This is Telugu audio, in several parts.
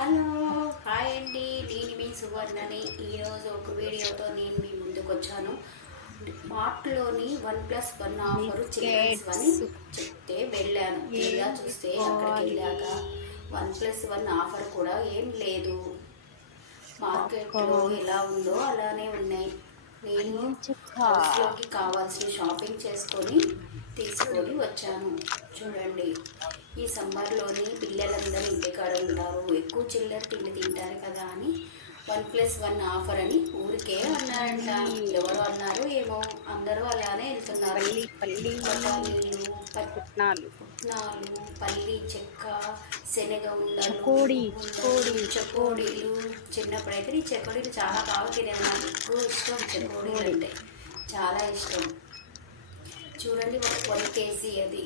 హలో. హాయ్ అండి నేను మీ సువర్ణని. ఈరోజు ఒక వీడియోతో నేను మీ ముందుకు వచ్చాను మార్ట్లోని one plus one offer children's అని చెప్తే వెళ్ళాను. తీరా చూస్తే అక్కడికి వెళ్ళాక వన్ ప్లస్ వన్ ఆఫర్ కూడా ఏం లేదు. మార్కెట్లో ఎలా ఉందో అలానే ఉన్నాయి. నేను హౌస్లోకి కావాల్సిన షాపింగ్ చేసుకొని తీసుకొని వచ్చాను. చూడండి ఈ సమ్మర్లోని పిల్లలందరూ ఇంటికాడ ఉంటారు. ఎక్కువ చిల్లర తిండి తింటారు కదా అని వన్ ప్లస్ వన్ ఆఫర్ అని ఊరికే అన్నారంట. ఎవరు అన్నారు ఏమో అందరూ అలానే వెళ్తున్నారు. పల్లి పుట్నాలు పట్నాలు పల్లి చెక్క శనగ ఉండలు చకోడీ, ఉండలు, చకోడీలు చిన్నప్పుడైతే ఈ చకోడీలు చాలా బాగా తినేది నాకు ఎక్కువ ఇష్టం చకోడీలు అంటే. చాలా ఇష్టం. చూడండి ఒక వన్ కేజీ అది.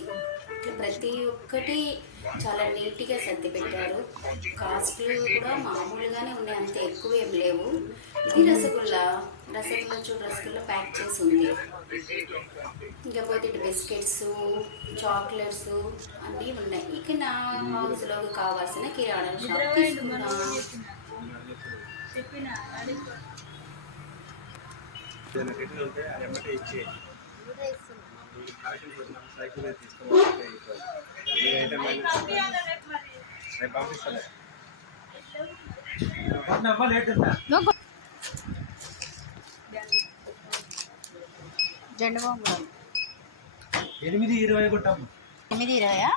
ఇట్లా ప్రతి ఒక్కటి చాలా నీట్గా సర్ది పెట్టారు. కాస్ట్లు కూడా మామూలుగానే ఉన్నాయి అంత ఎక్కువ ఏం లేవు. ఇది రసగుల్లా. రసగుల్లా చూడు రసగుల్లా ప్యాక్ చేసి ఉంది. ఇంకపోతే ఇటు బిస్కెట్స్ చాక్లెట్స్ అన్నీ ఉన్నాయి. ఇక నా హౌస్లోకి కావాల్సిన కిరాణా షాప్ తీసుకున్నా ఏదైనా సైకిల్ తీసుకోవాలి ఏ ఐటమ్ రేపు పంపిస్తాను బాంబు ఎనిమిది ఇరవై కొట్టాము ఎనిమిది ఇరవయా.